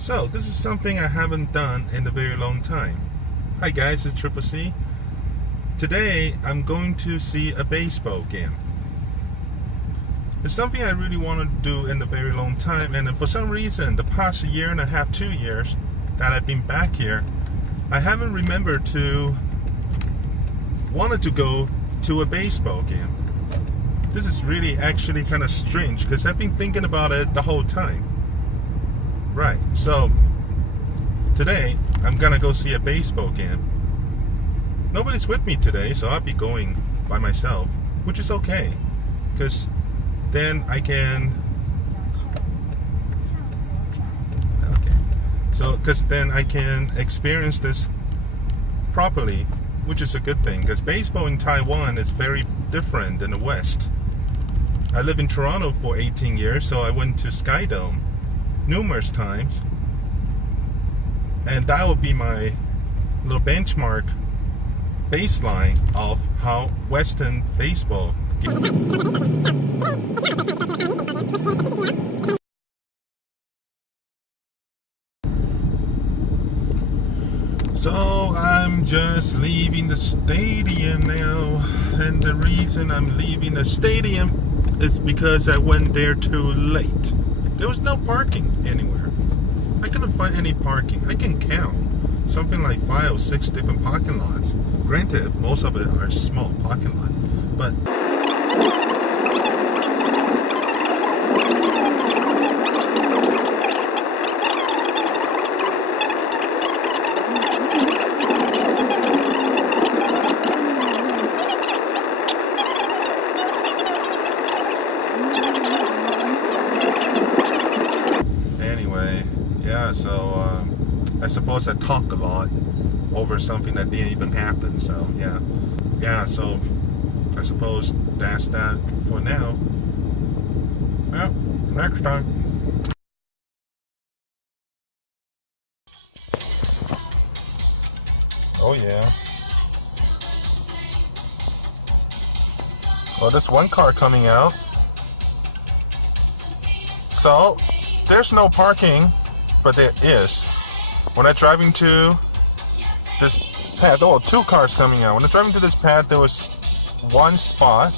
So, this is something I haven't done in a very long time. Hi guys, it's TripleC. Today, I'm going to see a baseball game. It's something I really want to do in a very long time, and for some reason, the past year and a half, 2 years that I've been back here, I haven't remembered to wanted to go to a baseball game. This is really actually kind of strange because I've been thinking about it the whole time. Right, so today I'm gonna go see a baseball game. Nobody's with me today, so I'll be going by myself, which is okay, because then I can. Okay, so because then I can experience this properly, which is a good thing. Because baseball in Taiwan is very different than the West. I lived in Toronto for 18 years, so I went to Skydome numerous times, and that would be my little benchmark baseline of how Western baseball So I'm just leaving the stadium now, and the reason I'm leaving the stadium is because I went there too late. There was no parking anywhere. I couldn't find any parking. I can count something like 5 or 6 different parking lots. Granted, most of it are small parking lots, but so I suppose I talked a lot over something that didn't even happen. So yeah. So I suppose that's that for now. Well, next time. Oh yeah. Well, there's one car coming out. So there's no parking. But there is. When I'm driving to this path, oh, 2 cars coming out. When I'm driving to this path, there was 1 spot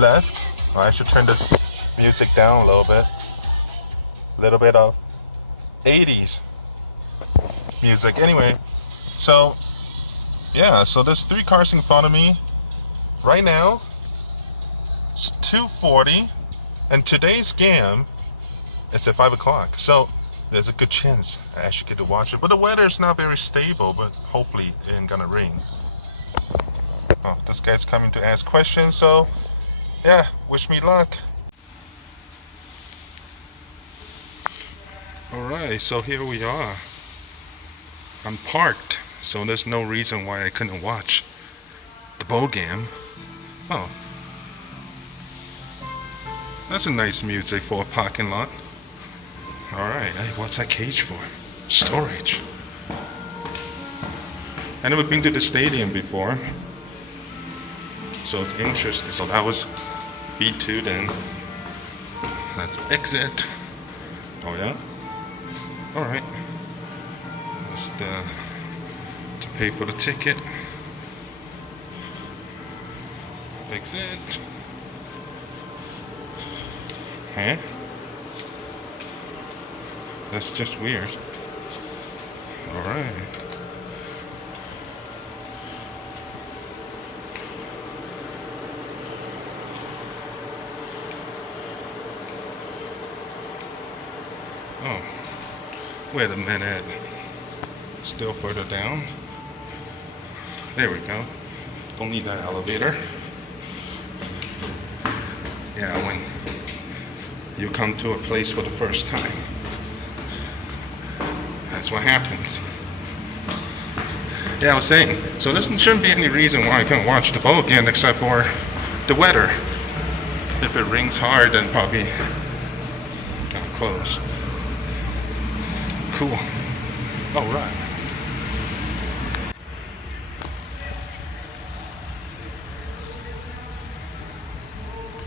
left. Oh, I should turn this music down a little bit. A little bit of 80s music. Anyway, so yeah, so there's 3 cars in front of me. Right now, it's 2:40, and today's game, it's at 5 o'clock. So there's a good chance I actually get to watch it. But the weather is not very stable, but hopefully it ain't gonna rain. Oh, this guy's coming to ask questions, so yeah, wish me luck. Alright, so here we are. I'm parked, so there's no reason why I couldn't watch the ball game. Oh, that's a nice music for a parking lot. Alright, hey, what's that cage for? Storage. I never been to the stadium before, so it's interesting. So that was B2 then. Let's exit. Oh yeah? Alright. Just to pay for the ticket. Exit. Huh? That's just weird. Alright. Oh, wait a minute. Still further down. There we go. Don't need that elevator. Yeah, when you come to a place for the first time, that's what happens. Yeah, I was saying, so there shouldn't be any reason why I couldn't watch the ball game except for the weather. If it rains hard, then probably I'll close. Cool. Alright.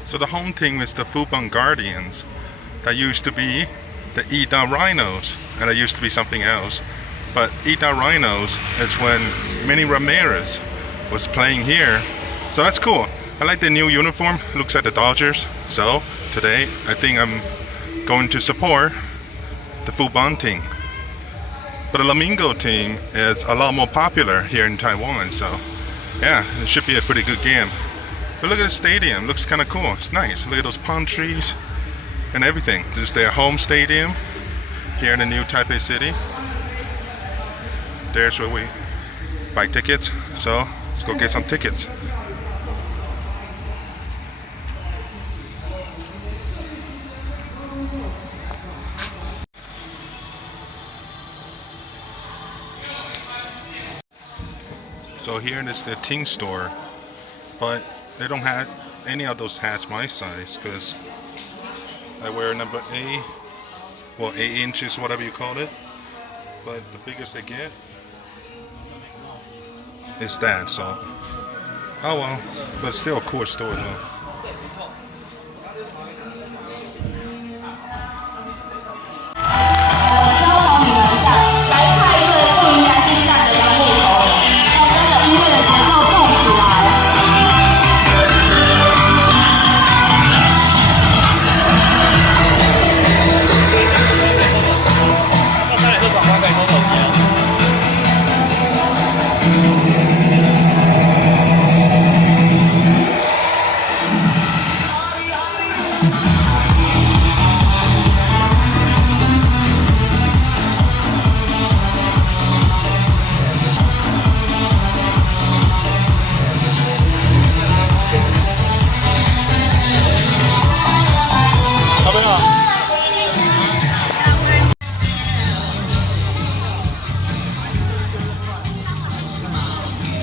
So the home team is the Fubon Guardians. That used to be the Ida Rhinos. and it used to be something else. But Eat Our Rhinos is when Manny Ramirez was playing here. So that's cool. I like the new uniform. Looks like the Dodgers. So today I think I'm going to support the Fubon team. But the Flamingo team is a lot more popular here in Taiwan. So yeah, it should be a pretty good game. But look at the stadium. Looks kind of cool. It's nice. Look at those palm trees and everything. This is their home stadium here in the new Taipei City. There's where we buy tickets. So let's go get some tickets. So here is the team store, but they don't have any of those hats my size because I wear number 8, well 8 inches, whatever you call it. But the biggest they get is that. So, oh well, but it's still a cool store though.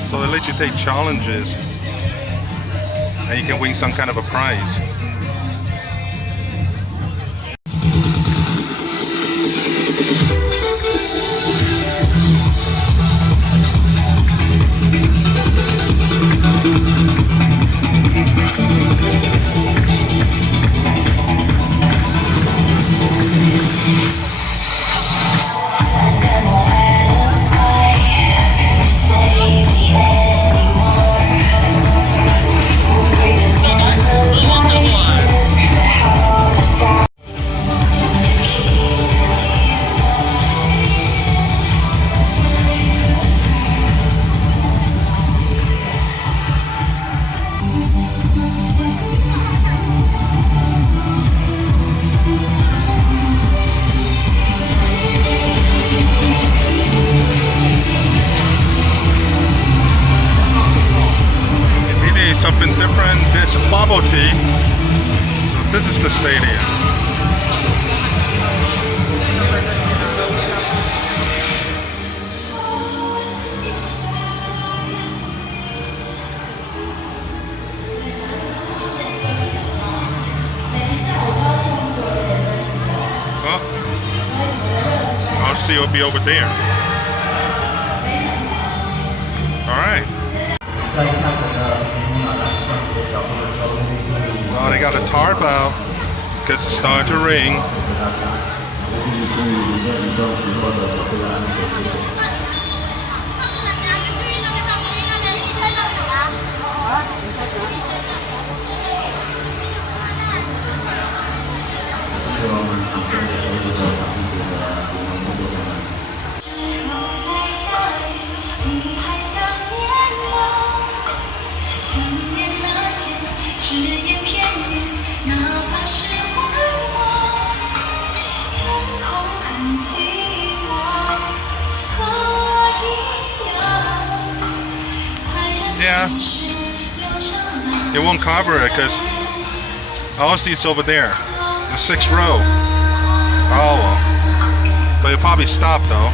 So they let you take challenges and you can win some kind of a prize. Something different. This bubble tea. This is the stadium. Huh? I'll see you'll be over there. All right. Well, they got a tarp out because it's starting to rain. Yeah, it won't cover it because all I see is over there, the 6th row. Oh well, but it'll probably stop though.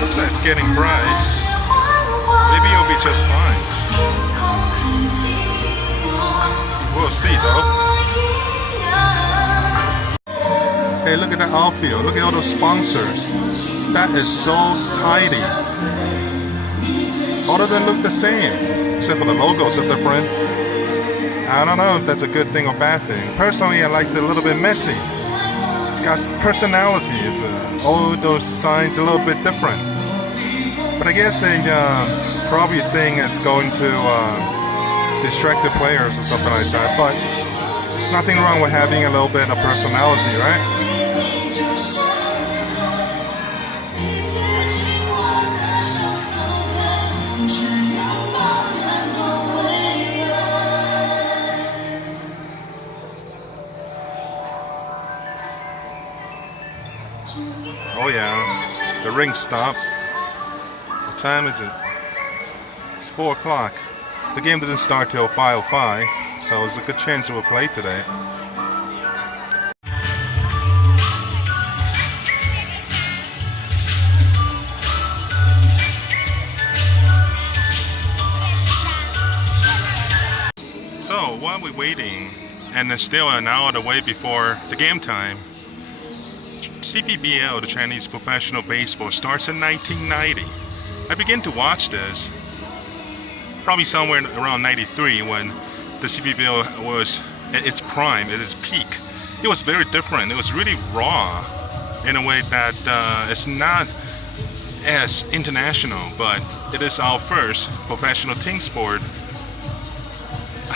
Looks like it's getting bright. Maybe you'll be just fine. that outfield. Look at all those sponsors. That is so tidy. All of them look the same, except for the logos are different. I don't know if that's a good thing or bad thing. Personally, I like it a little bit messy. It's got personality. All those signs a little bit different. But I guess they probably think it's going to distract the players or something like that. But nothing wrong with having a little bit of personality, right? Oh yeah, the ring stopped. What time is it? It's 4 o'clock. The game didn't start till 5:05, so there's a good chance it will play today. So while we're waiting, and it's still an hour away before the game time, CPBL, the Chinese Professional Baseball, starts in 1990. I began to watch this probably somewhere around 93 when the CPBL was at its prime, at its peak. It was very different. It was really raw in a way that it's not as international, but it is our first professional team sport.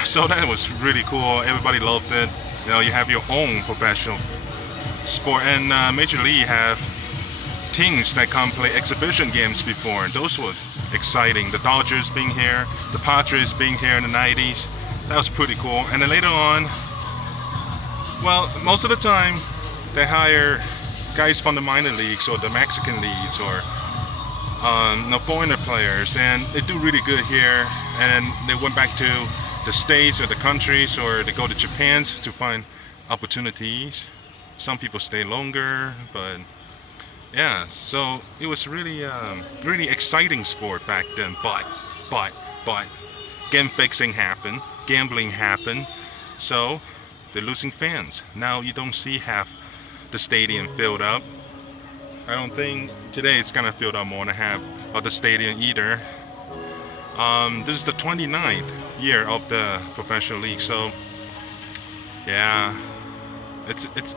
So that was really cool. Everybody loved it. You know, you have your own professional sport, and Major League have teams that come play exhibition games before. Those were exciting. The Dodgers being here, the Padres being here in the 90s. That was pretty cool. And then later on, well, most of the time they hire guys from the minor leagues or the Mexican leagues or foreigner players, and they do really good here. And then they went back to the States or the countries, or they go to Japan to find opportunities. Some people stay longer, but yeah, so it was really really exciting sport back then. But game fixing happened, gambling happened, so they're losing fans. Now you don't see half the stadium filled up. I don't think today it's gonna fill up more than half of the stadium either. This is the 29th year of the professional league, so yeah, it's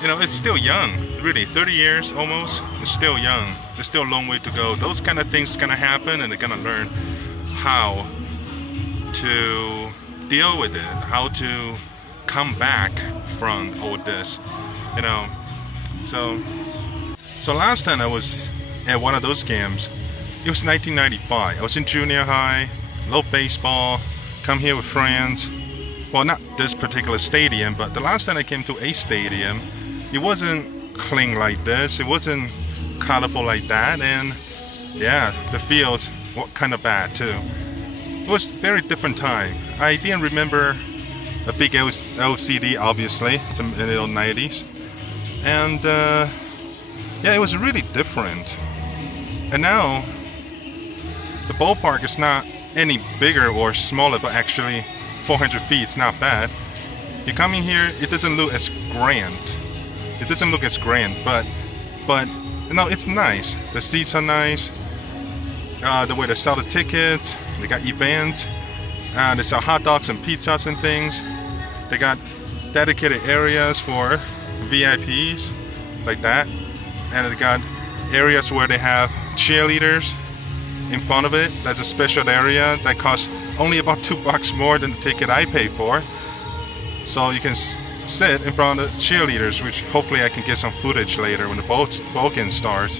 you know, it's still young, really. 30 years almost. It's still young. There's still a long way to go. Those kind of things gonna happen, and they're gonna learn how to deal with it, how to come back from all this, you know. So last time I was at one of those games, it was 1995. I was in junior high, love baseball, come here with friends. Well, not this particular stadium, but the last time I came to a stadium, it wasn't clean like this, it wasn't colorful like that, and yeah, the fields were kind of bad too. It was a very different time. I didn't remember a big LCD, obviously. It's in the 90s, and yeah, it was really different. And now the ballpark is not any bigger or smaller, but actually 400 feet, it's not bad. You come in here, it doesn't look as grand. It doesn't look as grand, but no, it's nice. The seats are nice. The way they sell the tickets, they got events. They sell hot dogs and pizzas and things. They got dedicated areas for VIPs, like that. And they got areas where they have cheerleaders in front of it. That's a special area that costs only about $2 more than the ticket I pay for. So you can sit in front of the cheerleaders, which hopefully I can get some footage later when the ball game starts.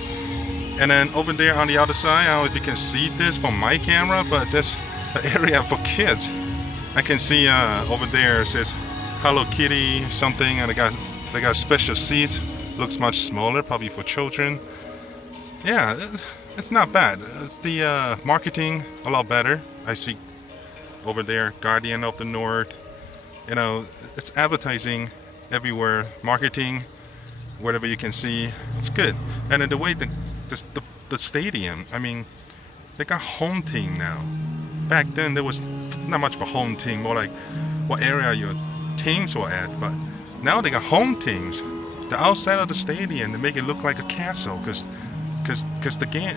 And then over there on the other side, I don't know if you can see this from my camera, but there's an area for kids. I can see over there it says Hello Kitty something, and they got special seats. Looks much smaller, probably for children. Yeah, it's not bad. It's the marketing a lot better. I see over there, Guardian of the North. You know, it's advertising everywhere, marketing, whatever you can see. It's good. And then the way the stadium, I mean, they got home team now. Back then there was not much of a home team, more like what area your teams were at. But now they got home teams. the outside of the stadium to make it look like a castle, because the game,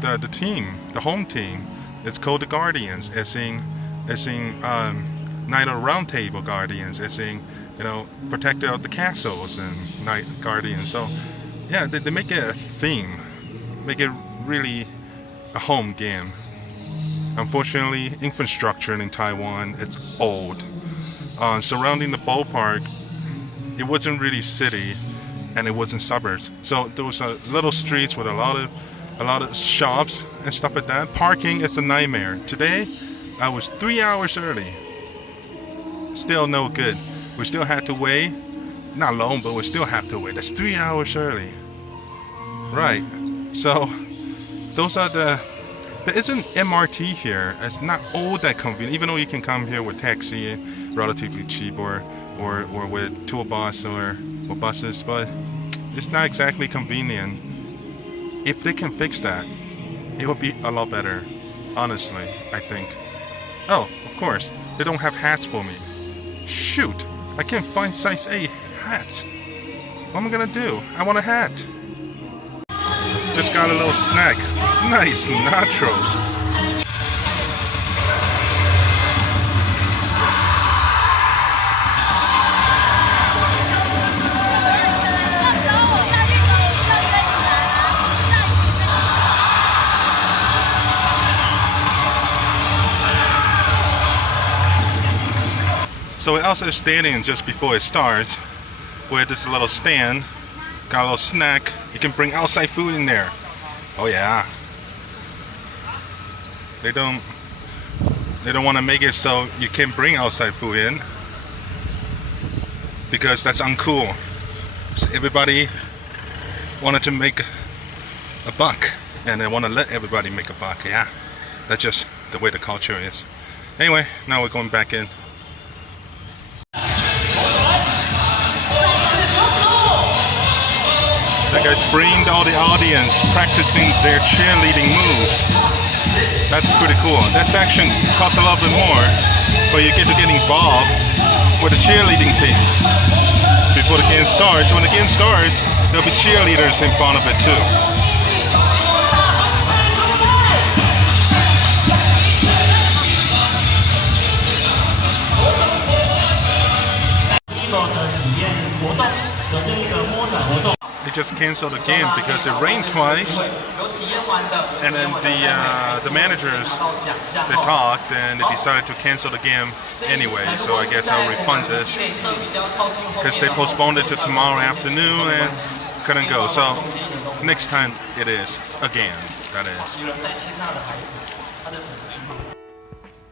the team, the home team, it's called the Guardians, as in Knight of the Round Table Guardians, as in, you know, protector of the castles and Knight Guardians. So yeah, they make it a theme, make it really a home game. Unfortunately, infrastructure in Taiwan, it's old. Surrounding the ballpark, it wasn't really city, and it wasn't suburbs. So there was little streets with a lot of shops and stuff like that. Parking is a nightmare. Today, I was 3 hours early. Still no good. We still had to wait. Not long, but we still have to wait. That's 3 hours early. Right. So those are there isn't MRT here. It's not all that convenient, even though you can come here with taxi relatively cheap or with tour bus or buses, but it's not exactly convenient. If they can fix that, it would be a lot better, honestly, I think. Oh, of course, they don't have hats for me. Shoot, I can't find size 8 hats. What am I gonna do? I want a hat. Just got a little snack. Nice nachos. So we're outside the stadium just before it starts, where there's a little stand, got a little snack. You can bring outside food in there. Oh yeah. They don't want to make it so you can bring outside food in, because that's uncool. So everybody wanted to make a buck, and they want to let everybody make a buck. Yeah, that's just the way the culture is. Anyway, now we're going back in. The guys bring all the audience practicing their cheerleading moves. That's pretty cool. That section costs a little bit more, but you get to get involved with the cheerleading team before the game starts. When the game starts, there'll be cheerleaders in front of it too. They just canceled the game because it rained twice, and then the managers, they talked and they decided to cancel the game anyway. So I guess I'll refund this because they postponed it to tomorrow afternoon and couldn't go. So next time it is again. That is.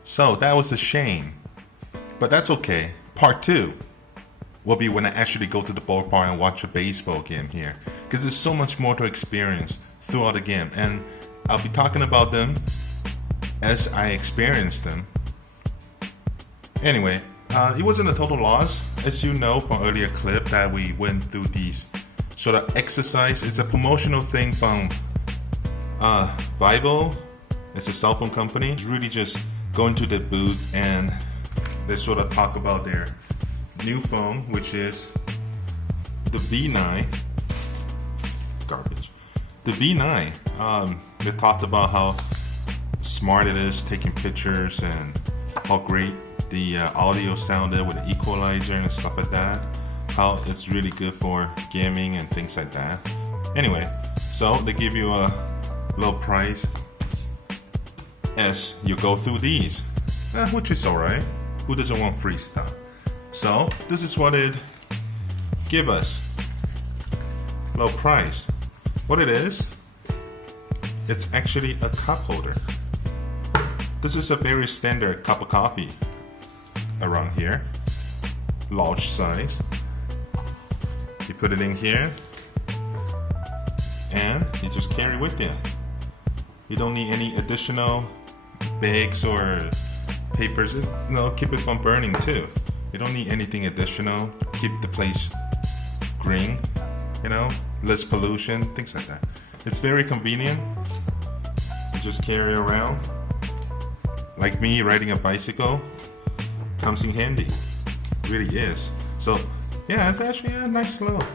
So that was a shame, but that's okay. Part 2 will be when I actually go to the ballpark and watch a baseball game here, because there's so much more to experience throughout the game, and I'll be talking about them as I experience them. Anyway, it wasn't a total loss, as you know from earlier clip that we went through these sort of exercise. It's a promotional thing from Vivo. It's a cell phone company. It's really just going to the booth and they sort of talk about their new phone, which is the V9. Garbage. The V9. They talked about how smart it is taking pictures and how great the audio sounded with the equalizer and stuff like that. How it's really good for gaming and things like that. Anyway, so they give you a low price as you go through these, which is alright. Who doesn't want free stuff? So this is what it give us. Low price. What it is, it's actually a cup holder. This is a very standard cup of coffee around here. Large size. You put it in here and you just carry with you. You don't need any additional bags or papers. No, keep it from burning too. You don't need anything additional. Keep the place green, less pollution, things like that. It's very convenient. You just carry it around. Like me riding a bicycle, comes in handy. It really is. So yeah, it's actually a nice look.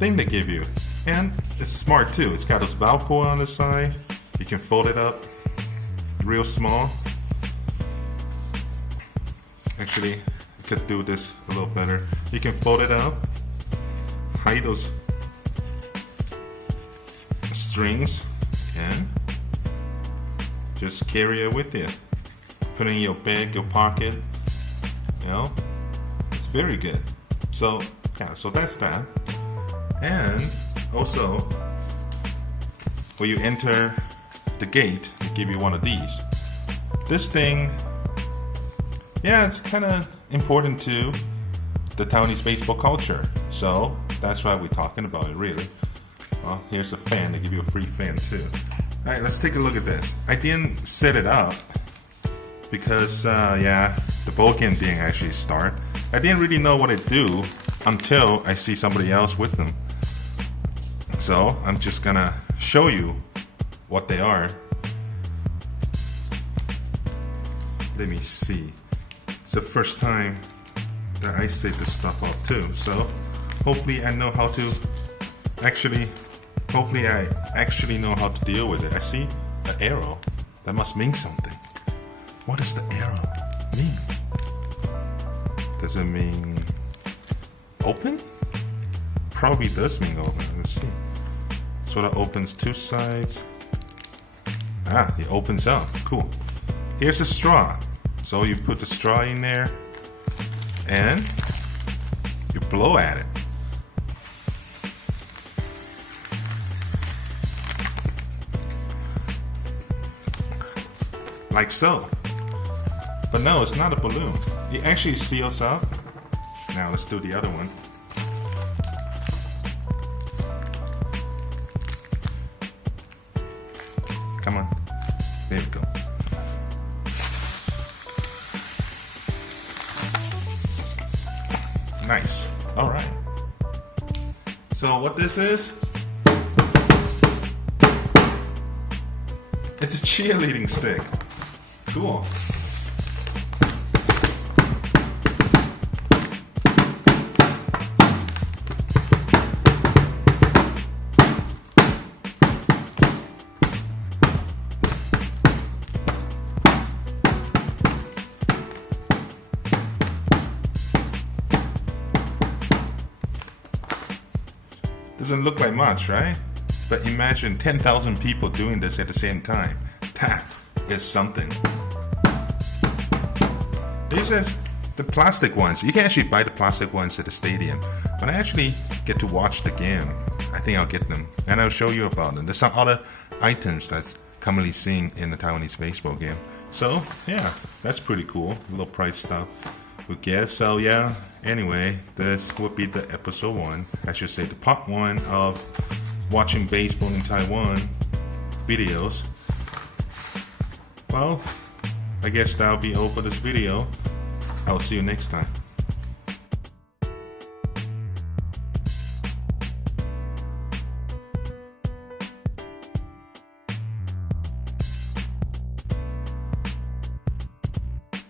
thing they give you. And it's smart too. It's got this Velcro on the side. You can fold it up real small. Actually, I could do this a little better. You can fold it up, hide those strings, and just carry it with you. Put it in your bag, your pocket. You know, it's very good. So yeah, so that's that. And also, when you enter the gate, they give you one of these. This thing, yeah, it's kind of important to the Taiwanese baseball culture. So that's why we're talking about it, really. Well, here's a fan. They give you a free fan too. All right, let's take a look at this. I didn't set it up because, yeah, the ball game didn't actually start. I didn't really know what it do until I see somebody else with them. So I'm just gonna show you what they are. Let me see. It's the first time that I set this stuff up too. So hopefully I know how to actually, hopefully I actually know how to deal with it. I see an arrow. That must mean something. What does the arrow mean? Does it mean open? Probably does mean open. Let's see. So that opens two sides. Ah, it opens up. Cool. Here's a straw. So you put the straw in there and you blow at it. Like so. But no, it's not a balloon. It actually seals up. Now let's do the other one. Come on. There we go. Nice. All right. So what this is? It's a cheerleading stick. Cool. Doesn't look like much, right? But imagine 10,000 people doing this at the same time. That is something. These are the plastic ones. You can actually buy the plastic ones at the stadium. When I actually get to watch the game, I think I'll get them. And I'll show you about them. There's some other items that's commonly seen in the Taiwanese baseball game. So, yeah, that's pretty cool. A little price stuff. We guess. So, yeah. Anyway, this would be the episode 1. I should say the part 1 of watching baseball in Taiwan videos. Well, I guess that'll be all for this video. I'll see you next time.